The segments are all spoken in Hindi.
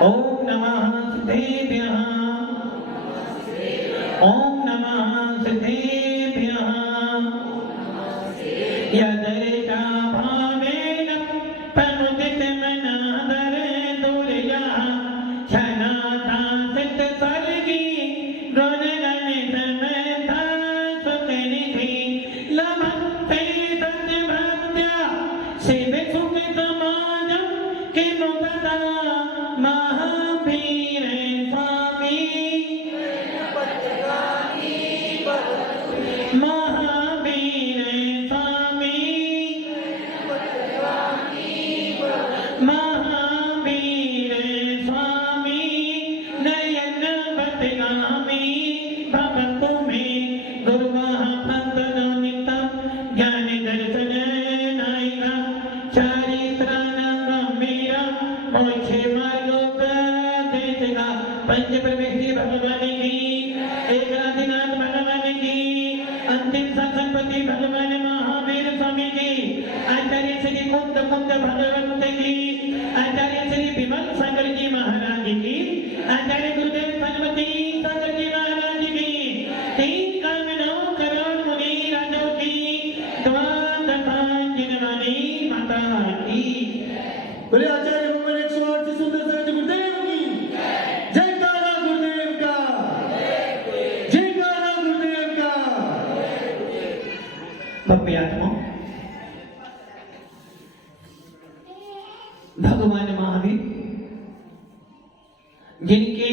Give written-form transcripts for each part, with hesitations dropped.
ओम नमः सिद्धेभ्यः ओम नमः सिद्धेभ्यः यदेका भावेन प्रमुदित मनादर दुर्यः क्षणाता सिद्ध सर्गी गुणगणित मेधा सुखनिधि लभन्ते सत्यभक्त्या शिव सुख समाजं किनु तथा महावीर स्वामी महावीर स्वामी महावीर स्वामी नयन बतगामी भवतु मे दुर्वाह पतनानितं ज्ञान दर्शन नायिका चारित्रानंगमीरा मोक्षे मार्गोपदेशका पंच परमेश्वरी भगवान की एकनाथनाथ भगवान की अंतिम संपत्ति भगवान महावीर स्वामी की आचार्य श्री कुंद कुंद भगवंत की आचार्य श्री विमल सागर जी महाराज की आचार्य गुरुदेव सरस्वती सागर जी महाराज की 3 करोड़ करोड़ मुनि राजों की द्वादशांजन वाली माता की बोले आचार्य भगवान 108 से सुंदर सहज गुरुदेव की जयकारा गुरुदेव का जयकारा गुरुदेव का। भव्य आत्मा भगवान महावीर जिनके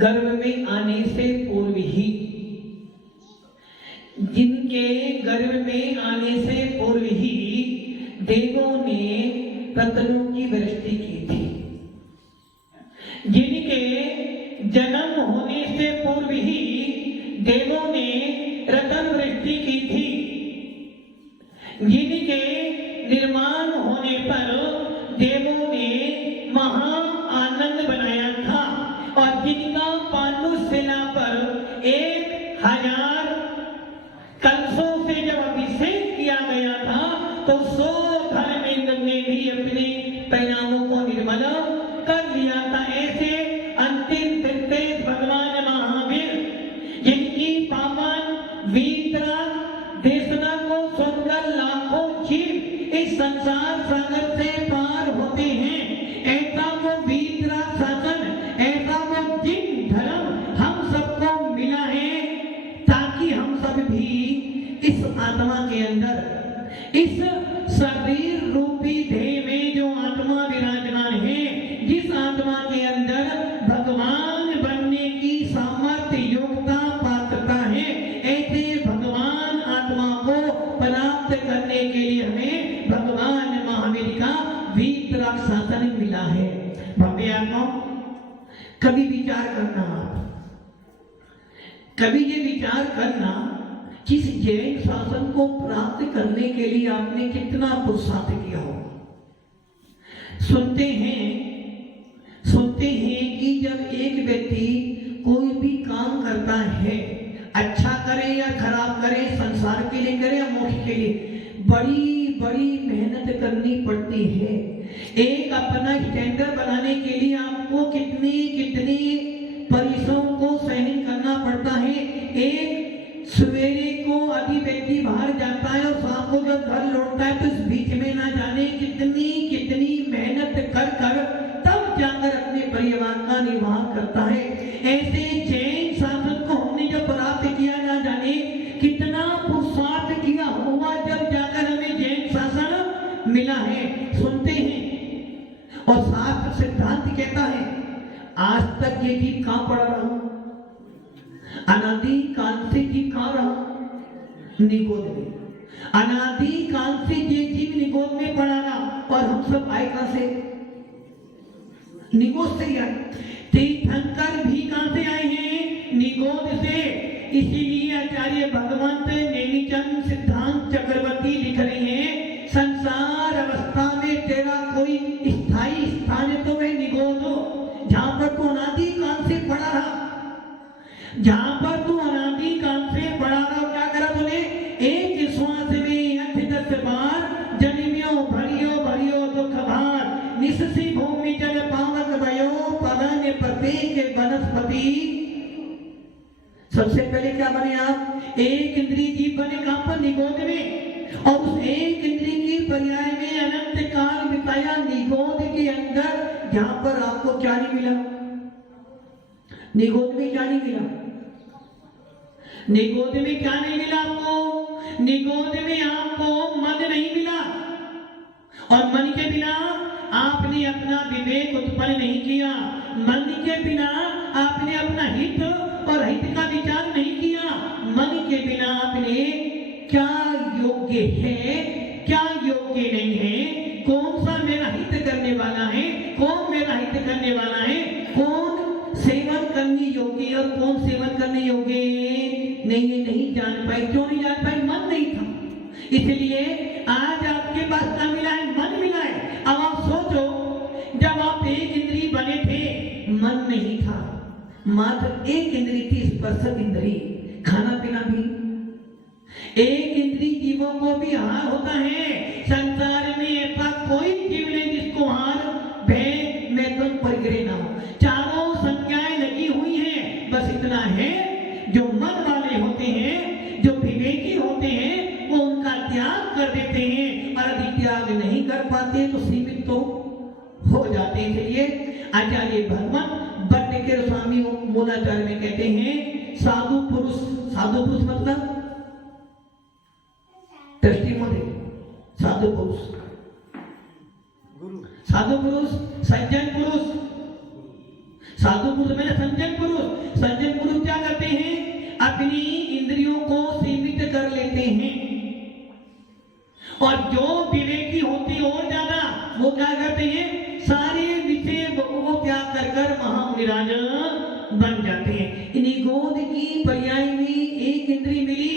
गर्भ में आने से पूर्व ही देवों ने रत्नों की वृष्टि की थी। जिनके जन्म होने से पूर्व ही देवों ने रत्न वृष्टि की थी। जिनके निर्माण होने पर देवों ने महा आनंद बनाया था और जिनका पांडु सेना पर 1000 कलशों से जब अभिषेक किया गया था तो 100 धर्मेंद्र ने भी अपने परिणामों को निर्मल कर लिया था। ऐसे अंतिम निर्देश भगवान महावीर जिनकी पावन वीतरा देशना को सुनकर लाखों जीव इस संसार सागर से पार होते हैं। ऐसा वो वीतरा शासन, ऐसा वो जिन धर्म हम सबको मिला है ताकि हम सब भी इस आत्मा के अंदर इस शरीर रूपी देह में जो आत्मा विराजमान है, जिस आत्मा के अंदर भगवान बनने की सामर्थ्य योग्यता पात्रता है, ऐसे भगवान आत्मा को प्राप्त करने के लिए हमें भगवान महावीर का वीतराग शासन मिला है। भव्य आत्मा कभी विचार करना, कभी ये विचार करना कि इस जैन शासन को प्राप्त करने के लिए आपने कितना पुरुषार्थ किया हो। सुनते हैं कि जब एक व्यक्ति कोई भी काम करता है, अच्छा करे या खराब करे, संसार के लिए करे या मोक्ष के लिए, बड़ी बड़ी मेहनत करनी पड़ती है। एक अपना स्टैंडर्ड बनाने के लिए आपको कितनी कितनी परिश्रम को सहन करना पड़ता है। एक सवेरे को आदि व्यक्ति बाहर जाता है और शाम को जब घर लौटता है तो इस बीच में ना जाने कितनी कितनी मेहनत कर कर तब जाकर अपने परिवार का निर्वाह करता है। ऐसे जैन शासन को हमने जब प्राप्त किया, ना जाने कितना पुरुषार्थ किया हुआ जब जाकर हमें जैन शासन मिला है। सुनते हैं और शास्त्र सिद्धांत कहता है, आज तक ये गीत कहां पढ़ रहा हूं, अनादि काल से जीव कहां रहा, निगोद में। अनादि काल से ये जीव निगोद में पड़ा रहा और हम सब आए कहां से, निगोद से ही आए। तीर्थंकर भी कहां से आए हैं, निगोद से। इसीलिए आचार्य भगवंत नेमिचंद सिद्धांत चक्रवर्ती लिख रहे हैं, संसार अवस्था में तेरा कोई स्थायी स्थान है तो वह निगोद हो, जहां पर तू अनादि काल से पड़ा रहा, जहां पर तू अनादि काल से पड़ा रहा। क्या करा तूने, एक श्वास में 8-10 बार जन्मियो भरियो भरियो दुख भार, निस्सी भूमि जल सर्वे के वनस्पति। सबसे पहले क्या बने आप? एक इंद्रिय जीव बने। कहां पर? निगोद में। और उस एक इंद्रिय की पर्याय में अनंत काल बिताया निगोद के अंदर, जहां पर आपको क्या नहीं मिला? निगोद में क्या नहीं मिला? निगोद में क्या नहीं मिला आपको? निगोद में आपको मन नहीं मिला, और मन के बिना आपने अपना विवेक उत्पन्न नहीं किया। मन के बिना आपने अपना हित और हित का विचार नहीं किया। मन के बिना आपने क्या योग्य है, क्या योग्य नहीं है, कौन सा मेरा हित करने वाला है, कौन मेरा हित करने वाला है, कौन सेवन करने योग्य है और कौन सेवन करने योग्य नहीं है, नहीं जान पाए। क्यों नहीं जान पाए? मन नहीं था। इसलिए आज आपके पास क्या मिला है? मन मिला है। अब आप सोचो, जब आप एक इंद्रिय बने थे, मन नहीं था, मात्र एक इंद्रिय थी, स्पर्शक इंद्रिय। खाना पीना भी एक इंद्रिय जीवों को भी हार होता है। संसार में ऐसा कोई जीव नहीं जिसको हार भय में तुम परिग्रह ना हो। चारों संज्ञाएं लगी हुई हैं। बस इतना है, जो मन वाले होते हैं, जो विवेकी होते हैं, वो उनका त्याग कर देते हैं, और यदि त्याग नहीं कर पाते तो सीमित तो हो जाते हैं। इसलिए आचार्य भगवान भट्ट स्वामी मूलाचार्य में कहते हैं, साधु पुरुष। साधु पुरुष मतलब टेस्टिमोनी। साधु पुरुष, साधु पुरुष, सज्जन पुरुष। साधु पुरुष मैंने सज्जन पुरुष। सज्जन पुरुष क्या करते हैं? अपनी इंद्रियों को सीमित कर लेते हैं, और जो विवेकी होती और ज्यादा, वो क्या करते हैं? सारे विषय को त्याग कर कर महामुनिराज बन जाते हैं। निगोद की पर्याय में एक इंद्रिय मिली,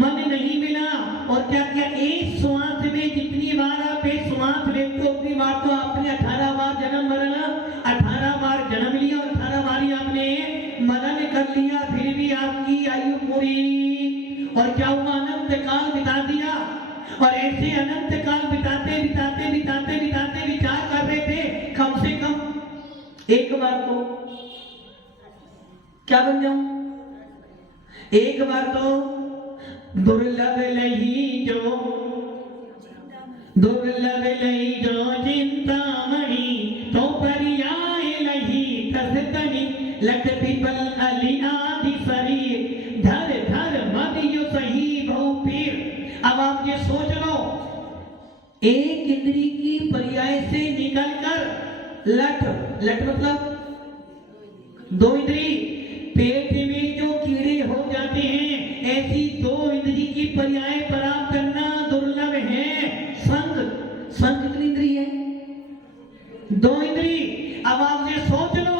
मन नहीं मिला। और क्या क्या? एक श्वास में जितनी बार आप एक श्वास लेते हो, उतनी बार तो आपने 18 बार जन्म मरण, 18 बार जन्म लिया, और 18 बार ही आपने मरण कर लिया। फिर भी आपकी आयु पूरी, और क्या हुआ? अनंत काल बिता दिया। और ऐसे अनंत काल बिताते बिताते बिताते बिताते विचार कर रहे थे, कम से कम एक बार तो क्या बन जाऊं? एक बार तो दुर्लभ लही जो, दुर्लभ लही जो चिंतामणि, तो पर्याय लही तसतनि, लट पिपल अली आदि शरीर, धर धर मद यो सही बहु पीर। अब आप ये सोच लो, एक इंद्रिय की पर्याय से निकलकर लट, लट मतलब दो इंद्रिय, पेट में जो कीड़े हो जाते हैं, ऐसी दो इंद्रिय की पर्याय प्राप्त करना दुर्लभ है। संग, संग कितनी इंद्रिय है? दो इंद्रिय। अब आप ये सोच लो,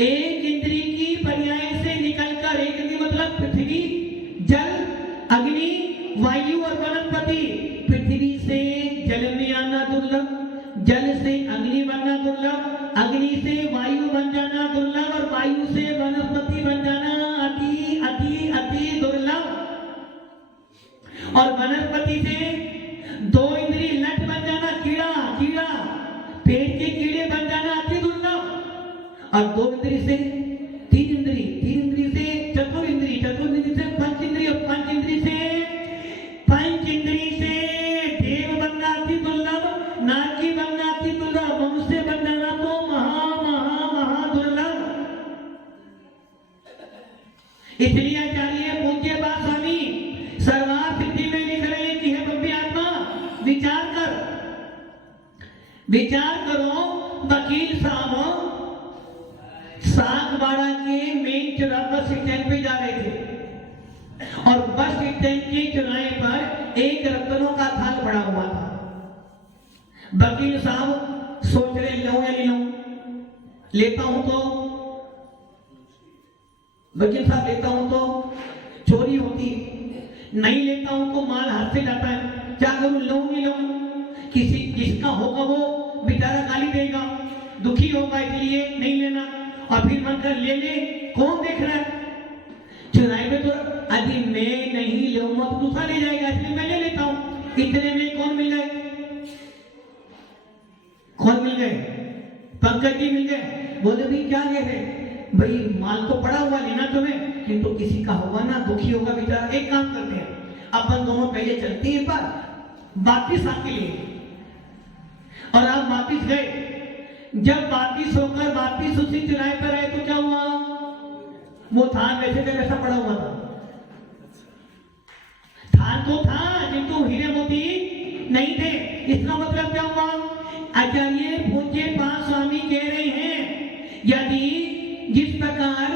एक इंद्रिय की पर्याय से निकलकर, एक इंद्रिय मतलब पृथ्वी, जल, अग्नि, वायु और वनस्पति। पृथ्वी से जल में आना दुर्लभ, जल से अग्नि बनना दुर्लभ, अग्नि से वायु बन जाना दुर्लभ, और वायु से वनस्पति बन जाना अति अति अति दुर्लभ। और वनस्पति से दो इंद्रिय लट बन जाना, कीड़ा, कीड़ा, पेट के कीड़े बन जाना अति दुर्लभ। और दो इंद्रिय से तीन इंद्रिय, तीन इंद्रिय से चतुर इंद्रिय, चतुर इंद्रिय से पंच इंद्रिय, पंच इंद्रिय से देव बनना अति दुर्लभ, नारकी बनना अति दुर्लभ, मनुष्य बन जाना तो महा महा महा दुर्लभ। इसलिए आचार्य पूज्य बात स्वामी सर्वार्थ सिद्धि में लिख रहे हैं कि हे भव्य आत्मा, विचार कर, विचार करो। वकील साहब सागवाड़ा के मेन चौराहे बस स्टैंड पे जा रहे थे, और बस स्टैंड के चौराहे पर एक रत्नों का थाल पड़ा हुआ था। वकील साहब सोच रहे लूं या नहीं लूं, लेता हूं तो, वकील साहब लेता हूं तो चोरी होती, नहीं लेता हूं तो माल हाथ से जाता है, क्या करूं, लूं नहीं लूं? किसी जिसका होगा वो बेचारा गाली देगा, दुखी होगा, इसलिए नहीं लेना। और फिर मन कर ले ले, कौन देख रहा है? चुनाई में तो यदि मैं नहीं लूंगा तो दूसरा ले जाएगा, इसलिए मैं ले लेता हूं। इतने में कौन मिल गए? कौन मिल गए? पंकज जी मिल गए। बोले भाई क्या ये है? भाई माल तो पड़ा हुआ लेना तुम्हें, किंतु किसी का होगा ना, दुखी होगा बेचारा। एक काम करते हैं, अपन दोनों पहले चलते हैं पर वापिस आके लिए। और आप वापिस गए, जब वापिस होकर वापिस उसी चौराहे पर आए तो क्या हुआ? वो थान वैसे का वैसा पड़ा हुआ था। थान तो था किंतु हीरे मोती नहीं थे। इसका मतलब क्या हुआ? आचार्य पूज्य पास स्वामी कह रहे हैं, यदि जिस प्रकार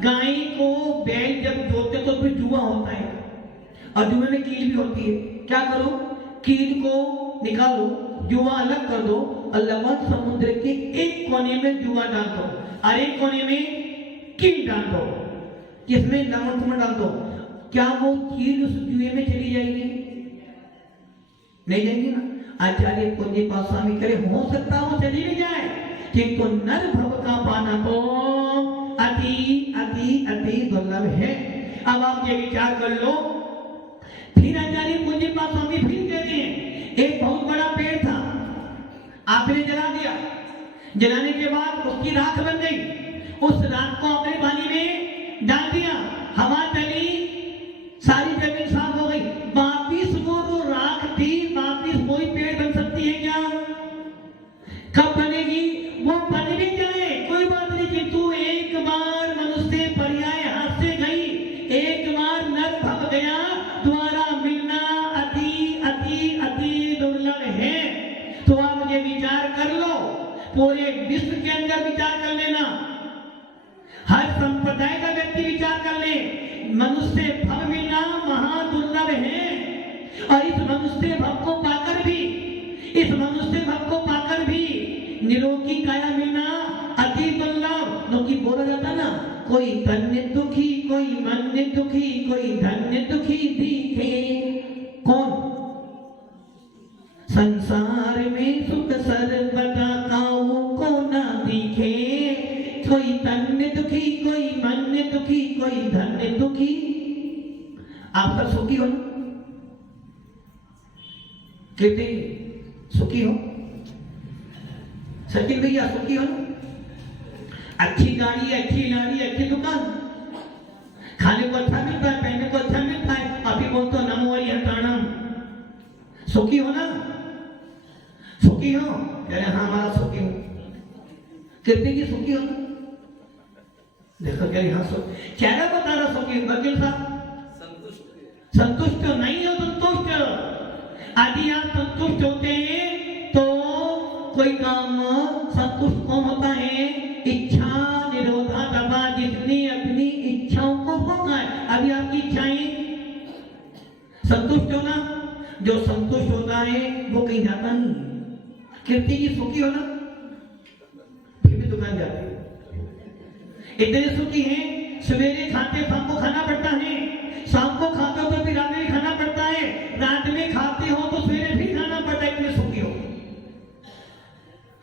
गाय को बैल जब जोते तो फिर जुआ होता है और जुए में कील भी होती है, क्या करो? कील को निकालो, जुआ अलग कर दो और लवण समुद्र के एक कोने में जुआ डाल दो और एक कोने में कील डाल दो। किसमें? लवण समुद्र डाल दो। क्या वो कील उस जुए में चली जाएगी? नहीं जाएगी ना। आचार्य पूज्य पास स्वामी करे, हो सकता हो चली भी जाए, किंतु नर भव का पाना तो अति अति अति दुर्लभ है। अब आप ये विचार कर लो। फिर आचार्य पूज्य पास स्वामी फिर कहते हैं, एक बहुत बड़ा पेड़ था, आपने जला दिया, जलाने के बाद उसकी राख बन गई, उस राख को आपने पानी में डाल दिया, हवा चली, सारी जमीन साफ हो गई, वापिस वो जो राख थी वापिस वही पेड़ बन सकती है क्या? कब बनेगी? वो बन भी जाए कोई बात नहीं, किंतु एक बार मनुष्य पर्याय हाथ से गई, एक बार नर भव गया, द्वारा मिलना अति अति अति दुर्लभ है। तो आप मुझे विचार कर लो, पूरे विश्व के अंदर विचार कर लेना, हर संप्रदाय का व्यक्ति विचार कर ले, मनुष्य भव मिलना महादुर्लभ है। और इस मनुष्य भव को पाकर भी, इस मनुष्य भव को पाकर भी निरोगी काया मिलना अति दुर्लभ। क्योंकि बोला जाता ना, कोई धन्य दुखी, कोई मन दुखी, कोई धन्य दुखी दिखे। कौन? संसार में सुख सर्वदा काऊ को ना दिखे, कोई धन्य दुखी, कोई मन दुखी, कोई धन्य दुखी। आप सब सुखी हो ना? कहते सुखी हो? सचिन भैया सुखी हो ना? अच्छी गाड़ी, अच्छी लाड़ी, अच्छी दुकान, खाने को अच्छा मिलता है, पहनने को अच्छा मिलता है, अभी बोल तो नमो हरिहंताणम। सुखी हो ना? सुखी हो? कह रहे हाँ हमारा सुखी हो। कहते कि सुखी हो ना? देखो कह रहे हाँ सुखी। क्या बता रहा सुखी? वकील साहब संतुष्ट नहीं हो? संतुष्ट यदि आप संतुष्ट होते हैं तो कोई काम संतुष्ट कौन होता है? इच्छा निरोधा दबा, जिसने अपनी इच्छाओं को रोका है। अभी आपकी इच्छाएं संतुष्ट होना, जो संतुष्ट होता है वो कहीं जाता नहीं। कीर्ति जी सुखी हो ना? फिर भी दुकान जाते हैं। इतने सुखी हैं, सवेरे खाते शाम को खाना पड़ता है, शाम को खाते हो तो फिर रात में खाना पड़ता है, रात में खाते हो तो सवेरे भी खाना पड़ता है। इतने सुखी हो।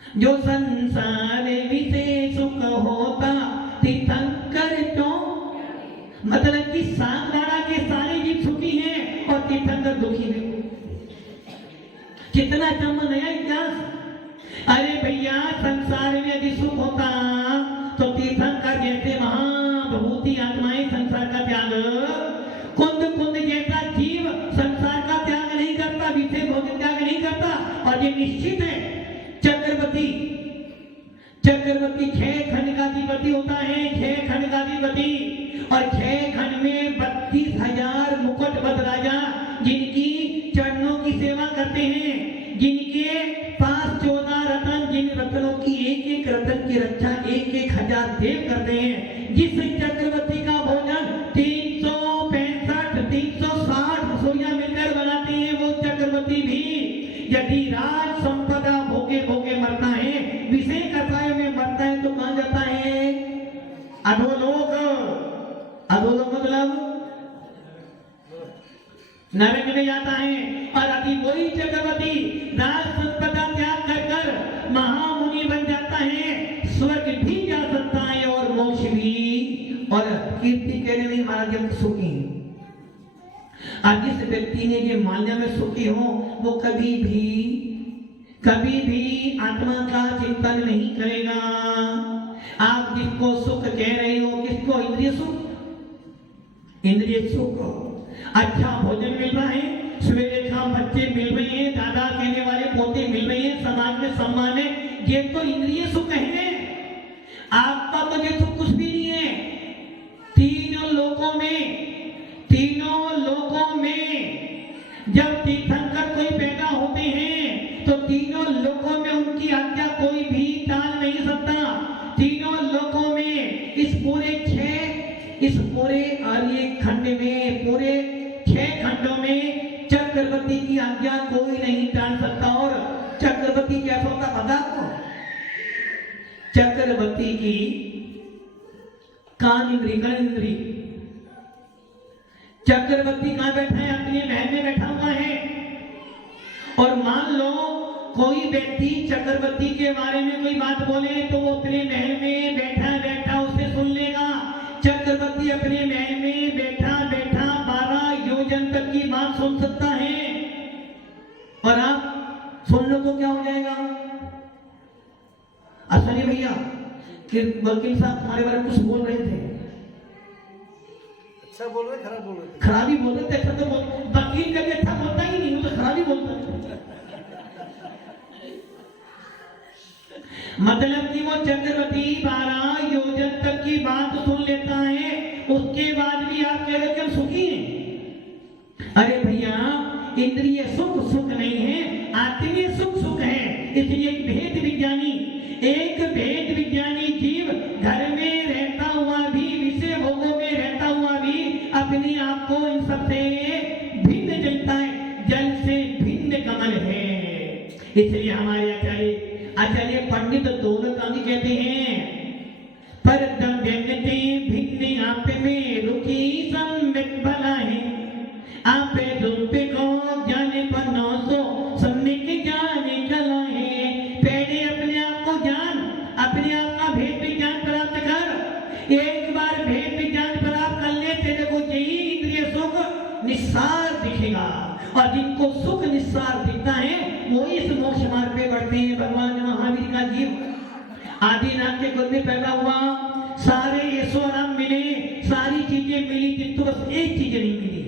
जो संसार विषय सुख होता तीर्थंकर क्यों? मतलब कि सांगवाड़ा के सारे जीव सुखी हैं और तीर्थंकर दुखी हैं। कितना जन्म नया इतिहास। अरे भैया संसार में यदि सुख होता तो तीर्थंकर जैसे महाभूति आत्माएं संसार का त्याग, कुंद कुंद जैसा जीव संसार का त्याग नहीं करता, विषय भोग त्याग नहीं करता। और ये निश्चित है, चक्रवर्ती चक्रवर्ती 6 खंड का अधिपति होता है, 6 खंड का अधिपति, और 6 खंड में 32,000 मुकुटबद्ध राजा जिनकी चरणों की सेवा करते हैं, जिनके पास 14 रत्न, जिन रत्नों की एक एक रत्न की रक्षा 1,000 देव करते हैं। जिस चक्रवर्ती का भोजन 365 360 रसोइया मिलकर बनाते हैं, वो चक्रवर्ती भी यदि राज संपदा भोगे भोगे मरता है, विषय कथाएं में मरता है, तो कहां जाता है? अधोलोक। अधोलोक मतलब नरक में जाता है। और अभी वही चक्रवर्ती राज संपदा त्याग कर कर महामुनि बन जाता है, स्वर्ग भी जा सकता है और मोक्ष भी। और कीर्ति कहने नहीं महाराज हम सुखी हैं। आज जिस व्यक्ति ने ये मान्य में सुखी हो, वो कभी भी आत्मा का चिंतन नहीं करेगा, आप जिसको सुख कह रहे हो, किसको? इंद्रिय सुख। इंद्रिय सुख, अच्छा भोजन मिल रहा है, सवेरे शाम बच्चे मिल रहे हैं, दादा कहने वाले पोते मिल रहे हैं, समाज में सम्मान है, ये तो इंद्रिय सुख है। आपका तो ये सुख कुछ भी नहीं है। तीनों लोकों में जब तीर्थंकर कोई पैदा होते हैं तो तीनों लोकों में उनकी आज्ञा कोई भी टाल नहीं सकता। तीनों लोकों में इस पूरे आर्य खंड में, पूरे 6 खंडों में चक्रवर्ती की आज्ञा कोई नहीं टाल सकता। और चक्रवर्ती कैसा होता पता आपको? चक्रवर्ती की कान इंद्री, चक्रवर्ती कहां बैठा है? अपने महल में बैठा हुआ है। और मान लो कोई व्यक्ति चक्रवर्ती के बारे में कोई बात बोले तो वो अपने महल में बैठा उसे सुन लेगा। चक्रवर्ती अपने महल में बैठा 12 योजन तक की बात सुन सकता है। और आप सुन लो तो क्या हो जाएगा? अच्छा नहीं भैया कि वकील साहब तुम्हारे बारे में कुछ बोल रहे थे, अच्छा बोल रहे, खराब बोल रहे? खराब ही बोल रहे थे। अच्छा तो वकील कभी अच्छा बोलता ही नहीं, वो तो खराब ही बोलता है। मतलब कि वो चक्रवर्ती 12 योजन तक की बात सुन लेता है, उसके बाद भी आप कह रहे हो सुखी हैं। अरे भैया इंद्रिय सुख नहीं है, आत्मीय सुख है। इसलिए एक भेद विज्ञानी जीव घर में रहता हुआ भी, विषय भोगों में रहता हुआ भी अपने आप को इन सबसे भिन्न जनता है, जल से भिन्न कमल है। इसलिए हमारे आचार्य पंडित दोनों कांगी कहते हैं, परदम व्यंगते भिन्न आप में रुचि सम्यक भला है, आप रूप को जाने पर 900 सम्यक जाने चला है। पहले अपने आप को जान, अपने आप का भेद विज्ञान प्राप्त कर। एक बार भेद विज्ञान प्राप्त कर ले, तेरे को यही इंद्रिय सुख निस्सार दिखेगा। और जिनको सुख निस्सार दिखता है वो इस मोक्ष मार्ग पे बढ़ते हैं। भगवान महावीर का जीव आदिनाथ के कुल में पैदा हुआ, सारे ऐशोआराम मिले, सारी चीजें मिली, किंतु बस एक चीज नहीं मिली।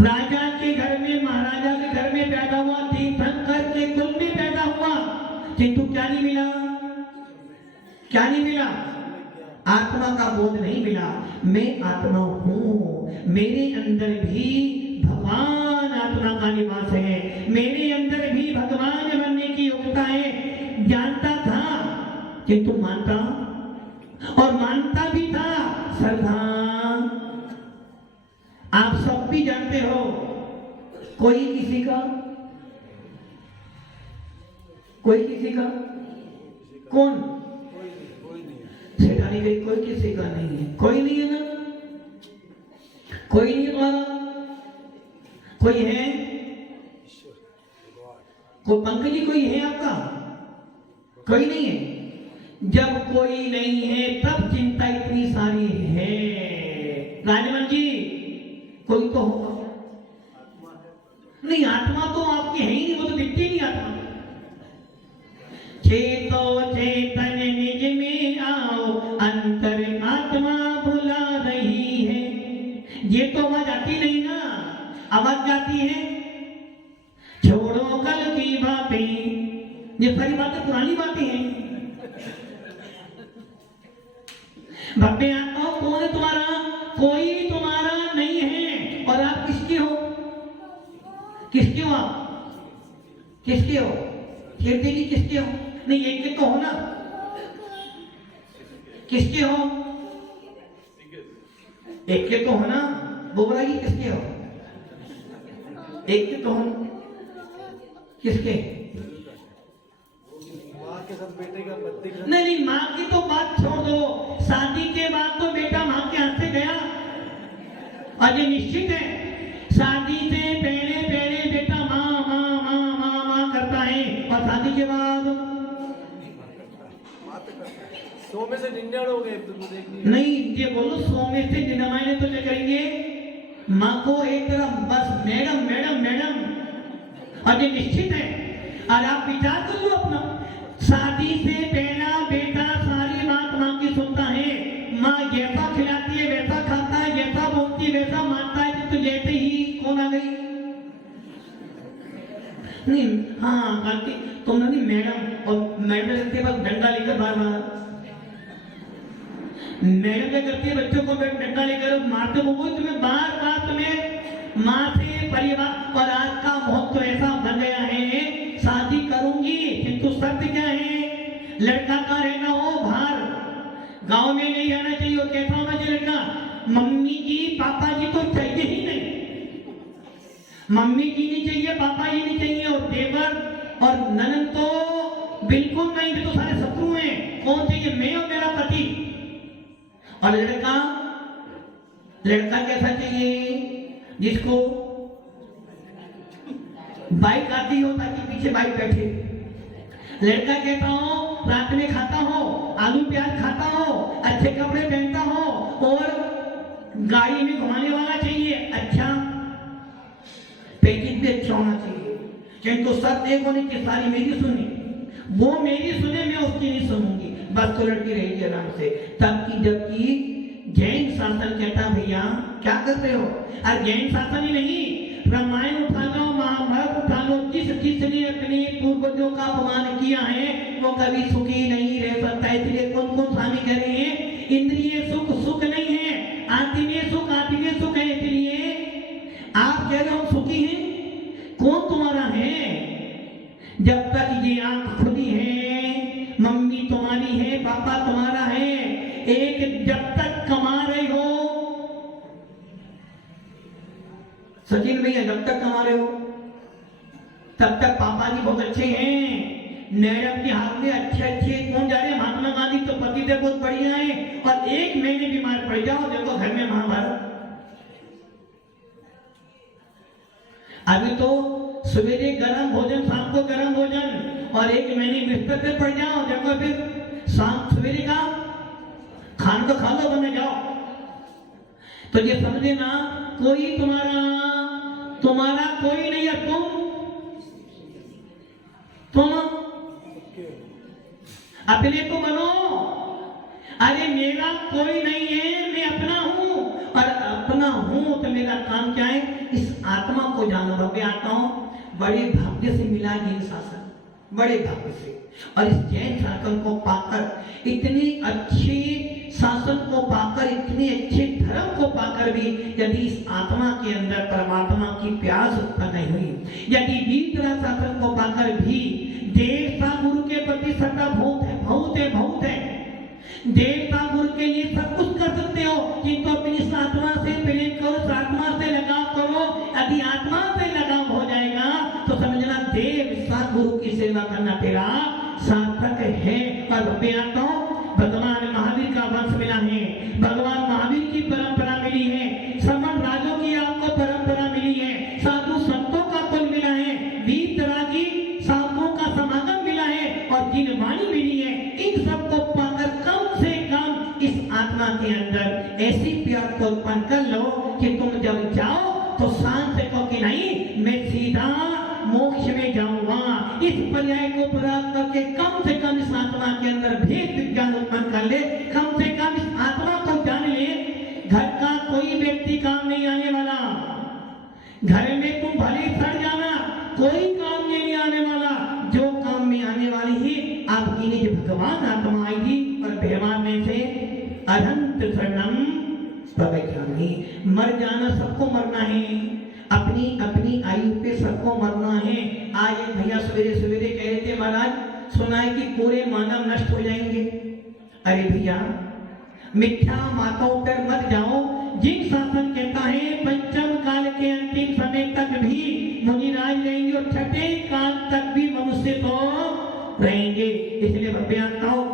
राजा के घर में, महाराजा के घर में पैदा हुआ, तीर्थंकर के कुल में पैदा हुआ, किंतु क्या नहीं मिला? क्या नहीं मिला? आत्मा का बोध नहीं मिला। मैं आत्मा हूं, मेरे अंदर भी भगवान आत्मा का निवास है, मेरे अंदर भी भगवान बनने की योग्यता है। जानता था किंतु मानता, और मानता भी था श्रद्धा। आप सब भी जानते हो, कोई किसी का कौन? सेठानी गई, कोई किसी का नहीं है। कोई नहीं है ना? कोई नहीं है तुम्हारा? कोई है? कोई पंकज जी कोई है आपका? कोई नहीं है। जब कोई नहीं है तब चिंता इतनी सारी है। राजमन जी कोई तो होगा? नहीं, आत्मा तो आपकी है ही नहीं, वो तो दिखती नहीं आत्मा। चेतो चेतन निज में आओ, अंतर आत्मा बुला रही है। ये तो आवाज आती नहीं ना, आवाज जाती है छोड़ो कल की बातें। ये सारी बातें पुरानी बातें हैं। भव्य आत्मा कौन है तुम्हारा? कोई तुम्हारा नहीं है। और आप किसके हो? किसके हो आप? किसके हो? कहते जी किसके हो? नहीं, एक के तो हो ना। किसके हो? एक के तो हो ना। बोबरा जी किसके हो? एक के तो हो। किसके? माँ के साथ बेटे का पति का? नहीं, माँ की तो बात छोड़ दो। शादी के बाद तो बेटा माँ के हाथ से गया, और ये निश्चित है। शादी से पहले बेटा माँ करता है, और शादी के बाद 100 में से 99 हो गए। नहीं, ये बोलो 100 में से 99 तो क्या करेंगे? माँ को एक तरफ बस मैडम मैडम मैडम, और ये निश्चित है। और आप विचार कर लो अपना, शादी से पहला बेटा सारी माँ तुम नहीं मैडम, और मैडम के पास डंडा लेकर बार मैडम क्या करती है, बच्चों को डंडा लेकर मारते हो, वो तुम्हें बार बार तुम्हें माँ से परिवार। और आज का बहुत तो ऐसा बन गया है, शादी करूंगी किंतु शर्त क्या है, लड़का का रहना हो बाहर, गांव में नहीं रहना चाहिए। और कैसा होना चाहिए लड़का, मम्मी जी पापा जी तो चाहिए ही नहीं, मम्मी जी नहीं चाहिए, पापा जी नहीं चाहिए, और देवर और ननद तो बिल्कुल नहीं, तो सारे शत्रु हैं। कौन चाहिए, मैं और मेरा पति। और लड़का, लड़का कैसा चाहिए, जिसको बाइक आती हो ताकि पीछे बाइक बैठे। लड़का कहता हो रात में खाता हो, आलू प्याज खाता हो, अच्छे कपड़े पहनता हो, और गाड़ी में घुमाने वाला चाहिए, अच्छा पैकेज भी अच्छा होना चाहिए। किंतु सब एक होने की सारी मेरी सुनी, वो मेरी सुने, मैं उसकी नहीं सुनूंगी, बस तो लड़की रहेगी आराम से। तब की जबकि जैन शासन कहता भैया क्या कर रहे हो, और जैन शासन ही नहीं, रामायण उठा लो, महाभारत उठा लो, जिसने अपने पूर्वजों का अपमान किया है वो कभी सुखी नहीं रह सकता। इसलिए कौन कौन स्वामी कह रहे हैं, इंद्रिय सुख सुख नहीं है, आत्मीय सुख है। इसलिए आप कह रहे हो सुखी हैं, कौन तुम्हारा है, जब तक ये आंख खुली है, मम्मी तुम्हारी है, पापा तुम्हारा है, एक जब तक कमा रहे हो, सचिन भैया जब तक कमा रहे हो तब तक पापा जी बहुत अच्छे हैं, मैडम के हाथ में अच्छे कौन जा रहे हैं, महात्मा गांधी तो पति देव बहुत बढ़िया है। और एक महीने बीमार पड़ जाओ, देखो घर में महाभारत। अभी तो सवेरे गर्म भोजन, शाम को गर्म भोजन, और एक महीने बिस्तर पे पड़ जाओ, देखो फिर शाम सवेरे का खाना तो खा लो, बन जाओ। तो ये समझे ना, कोई तुम्हारा कोई नहीं है, तुम अपने को बनो। अरे मेरा कोई नहीं है, मैं अपना हूं, और अपना हूं तो मेरा काम क्या है, इस आत्मा को जानो। भव्य आत्माओं, बड़े भाग्य से मिला जैन शासन, बड़े भाग्य से। और इस जैन शासन को पाकर, इतने अच्छे शासन को पाकर, इतने अच्छे धर्म को पाकर भी यदि इस आत्मा के अंदर परमात्मा की प्यास उत्पन्न नहीं हुई, यदि वीतरा शासन को पाकर भी देवता गुरु के प्रति श्रद्धा बहुत है, बहुत है, बहुत है, देवता गुरु के लिए सब कुछ कर सकते हो, किंतु अपनी इस आत्मा से प्रेम करो, इस आत्मा से लगाव करो। यदि आत्मा से लगाव हो जाएगा तो समझना देव गुरु की सेवा करना तेरा सार्थक है। और भगवान महावीर का वंश मिला है, भगवान महावीर की परंपरा मिली है, समन राजों की आपको परंपरा मिली है, साधु संतों का कुल मिला है, वीतरागी साधुओं का समागम मिला है, और जिन वाणी मिली है, इन सबको पाकर कम से कम इस आत्मा के अंदर ऐसी प्यार को उत्पन्न कर लो कि तुम जब जाओ तो शांत को कि नहीं, मैं सीधा मोक्ष में जाऊंगा। इस पर्याय को प्राप्त करके कम से कम इस आत्मा के अंदर भेद विज्ञान उत्पन्न कर ले, कम से कम इस आत्मा को जान ले। घर का कोई व्यक्ति काम नहीं आने वाला, घर में तुम भले सड़ जाना, कोई काम नहीं आने वाला, जो काम में आने वाली ही आपकी निज भगवान आत्मा आएगी। और भगवान में से अनंत शरणम प्रवक्ष्यामि, मर जाना सबको मरना है, अपनी अपनी आयु पे सबको मरना है। आज एक भैया सवेरे सवेरे कह रहे थे, महाराज सुना है कि पूरे मानव नष्ट हो जाएंगे। अरे भैया मिथ्या माताओं पर मत जाओ। जिन शासन कहता है पंचम काल के अंतिम समय तक भी मुनिराज रहेंगे और छठे काल तक भी मनुष्य तो रहेंगे। इसलिए भव्यांताओं,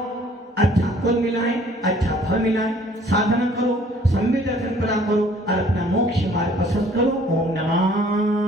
अच्छा फल मिला है, अच्छा फल मिला है, साधना करो, संवेद दर्शन प्राप्त करो और अपना मोक्ष मार्ग पसंद करो। ओम नमः